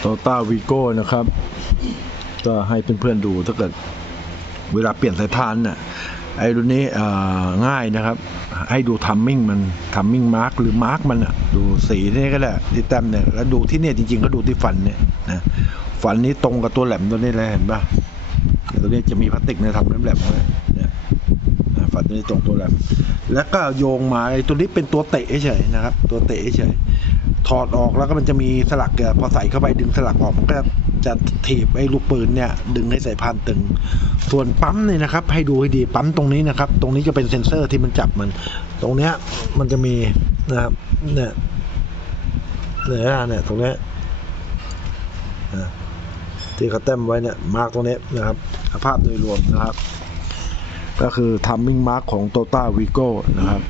โตต้าวีโก้นะครับ ก็ให้เพื่อนๆดูถ้าเกิดเวลาเปลี่ยนสายพานน่ะไอ้รุ่นนี้อ่อง่ายนะครับ ให้ดูทัมมิ่งมันทัมมิ่งมาร์กหรือมาร์กมันอะดูสีนี่ก็ได้ที่แต้มเนี่ยแล้วดูที่เนี่ยจริงๆ ก็ดูที่ฟันเนี่ยนะฟันนี้ตรงกับตัวแหลมตัวนี้เลยเห็นป่ะตัวนี้จะมีพลาสติกเนี่ยทำแหลมๆไว้เนี่ยนะฟันตัวนี้ตรงตัวแหลมแล้วก็โยงมาไอ้ตัวนี้เป็นตัวเตะเฉยนะครับ ตัวเตะเฉย ถอดออกแล้วก็มันจะมีสลักเกลือพอใส่เข้าไปดึงสลักออกมันก็จะถีบไอ้ลูกปืนเนี่ยดึงให้สายพานตึง ส่วนปั๊มเนี่ยนะครับ ให้ดูให้ดีปั๊มตรงนี้นะครับ ตรงนี้จะเป็นเซ็นเซอร์ที่มันจับมัน ตรงเนี้ยมันจะมีนะครับเนี่ยเนี่ยเนี่ยตรงเนี้ยที่เขาแต้มไว้เนี่ยมาร์กตรงนี้นะครับภาพโดยรวมนะครับ ก็คือทัมมิ่งมาร์กของ t o ต้าวีโก้นะครับ